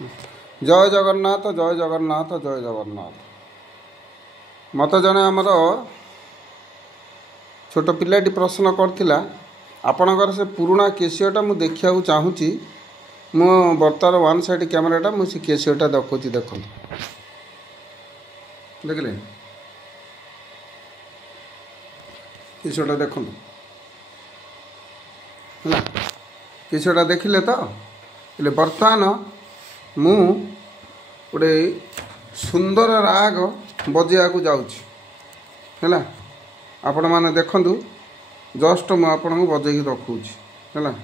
जय जगन्नाथ जय जगन्नाथ जय जगन्नाथ। मत जने आमर छोट पिलाटी प्रश्न करथिला आपणकर से पुराना केसियोटा मु देखिया चाहूँगी। मु बर्तार वन साइड कैमेराटा मुझे केसियोटा देखुची देख देखले केसियोटा देखु है केसियोटा देखिले तो इले बर्तमान मु गोटे सुंदर राग बजेया को जाऊँगी है आपण मैंने देखु जस्ट मुझे आपन को बजेकी रखुची है।